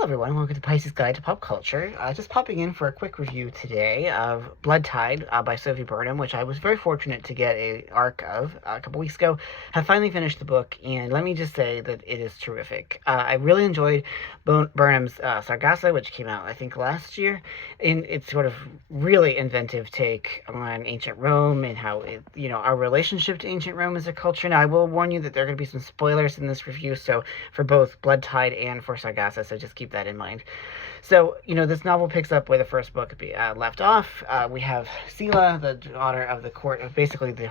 Hello everyone, welcome to Pisces Guide to Pop Culture. Just popping in for a quick review today of Bloodtide by Sophie Burnham, which I was very fortunate to get a arc of a couple weeks ago. Have finally finished the book, and let me just say that it is terrific. I really enjoyed Burnham's Sargasso, which came out I think last year, and it's sort of really inventive take on ancient Rome and how our relationship to ancient Rome as a culture. Now I will warn you that there are going to be some spoilers in this review, so for both Bloodtide and for Sargasso, so just keep that in mind. So, this novel picks up where the first book left off. We have Sela, the daughter of the court, of basically the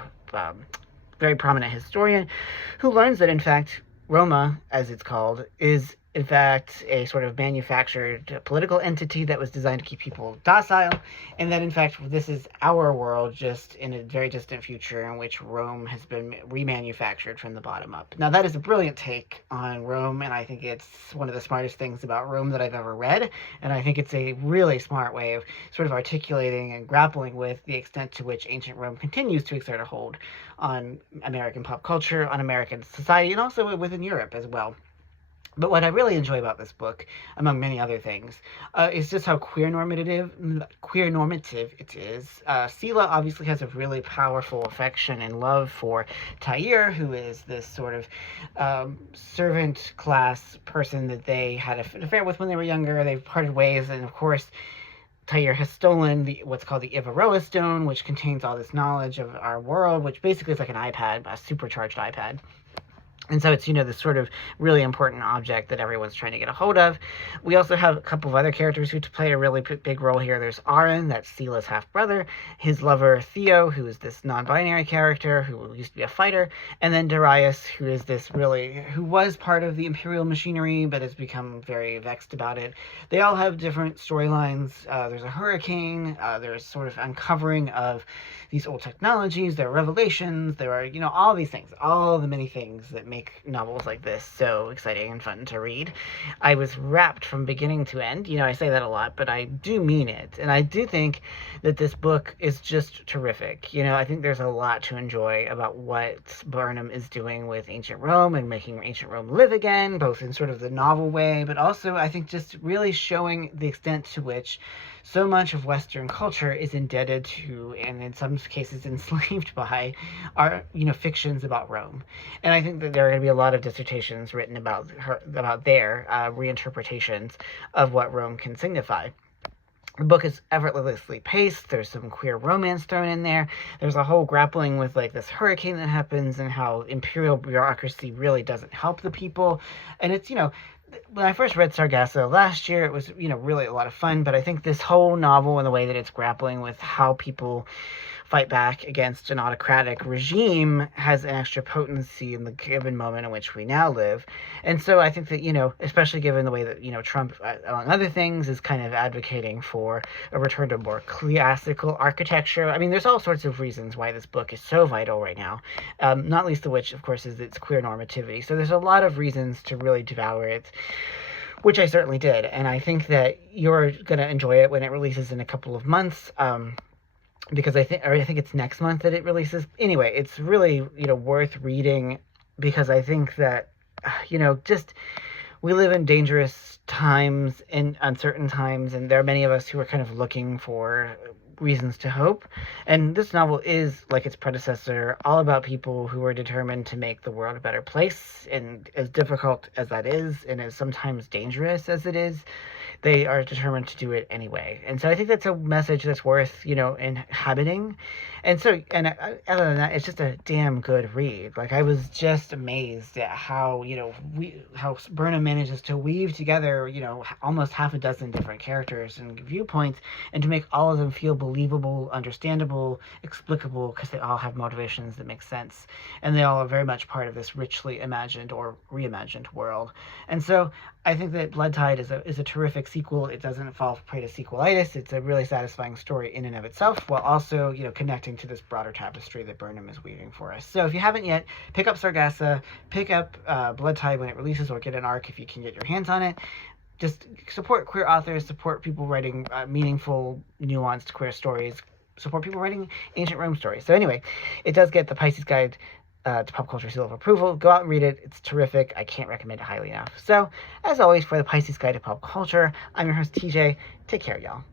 very prominent historian, who learns that, in fact, Roma, as it's called, is in fact a sort of manufactured political entity that was designed to keep people docile, and that in fact this is our world just in a very distant future in which Rome has been remanufactured from the bottom up. Now that is a brilliant take on Rome, and I think it's one of the smartest things about Rome that I've ever read, and I think it's a really smart way of sort of articulating and grappling with the extent to which ancient Rome continues to exert a hold on American pop culture, on American society, and also within Europe as well. But what I really enjoy about this book, among many other things, is just how queer normative it is. Sela obviously has a really powerful affection and love for Tyre, who is this sort of servant class person that they had an affair with when they were younger. They've parted ways, and of course, Tyre has stolen what's called the Ivaroa Stone, which contains all this knowledge of our world, which basically is like an iPad, a supercharged iPad. And so it's, this sort of really important object that everyone's trying to get a hold of. We also have a couple of other characters who play a really big role here. There's Aaron, that's Sela's half-brother, his lover Theo, who is this non-binary character who used to be a fighter, and then Darius, who was part of the imperial machinery but has become very vexed about it. They all have different storylines. There's a hurricane, there's sort of uncovering of these old technologies, there are revelations, there are, all these things, all the many things that make novels like this so exciting and fun to read. I was wrapped from beginning to end. I say that a lot, but I do mean it. And I do think that this book is just terrific. I think there's a lot to enjoy about what Burnham is doing with ancient Rome and making ancient Rome live again, both in sort of the novel way, but also I think just really showing the extent to which so much of Western culture is indebted to, and in some cases enslaved by, our fictions about Rome. And I think that there are going to be a lot of dissertations written about their reinterpretations of what Rome can signify. The book is effortlessly paced. There's some queer romance thrown in there. There's a whole grappling with this hurricane that happens and how imperial bureaucracy really doesn't help the people. And it's, when I first read Sargasso last year, it was, really a lot of fun, but I think this whole novel and the way that it's grappling with how people fight back against an autocratic regime has an extra potency in the given moment in which we now live. And so I think that, especially given the way that, Trump, among other things, is kind of advocating for a return to more classical architecture. I mean, there's all sorts of reasons why this book is so vital right now, not least of which, of course, is its queer normativity. So there's a lot of reasons to really devour it, which I certainly did. And I think that you're going to enjoy it when it releases in a couple of months. Because I think it's next month that it releases. Anyway, it's really, worth reading because I think that, just we live in dangerous times and uncertain times, and there are many of us who are kind of looking for reasons to hope. And this novel is, like its predecessor, all about people who are determined to make the world a better place. And as difficult as that is, and as sometimes dangerous as it is, they are determined to do it anyway. And so I think that's a message that's worth, inhabiting. And so, other than that, it's just a damn good read. I was just amazed at how, how Burnham manages to weave together, almost half a dozen different characters and viewpoints, and to make all of them feel believable, understandable, explicable, because they all have motivations that make sense. And they all are very much part of this richly imagined or reimagined world. And so I think that Bloodtide is a terrific sequel. It doesn't fall prey to sequelitis. It's a really satisfying story in and of itself, while also, connecting to this broader tapestry that Burnham is weaving for us. So if you haven't yet, pick up Sargasso, pick up Bloodtide when it releases, or get an arc if you can get your hands on it. Just support queer authors, support people writing meaningful, nuanced queer stories, support people writing ancient Rome stories. So anyway, it does get the Pisces Guide to Pop Culture Seal of Approval. Go out and read it. It's terrific. I can't recommend it highly enough. So, as always, for the Pisces Guide to Pop Culture, I'm your host, TJ. Take care, y'all.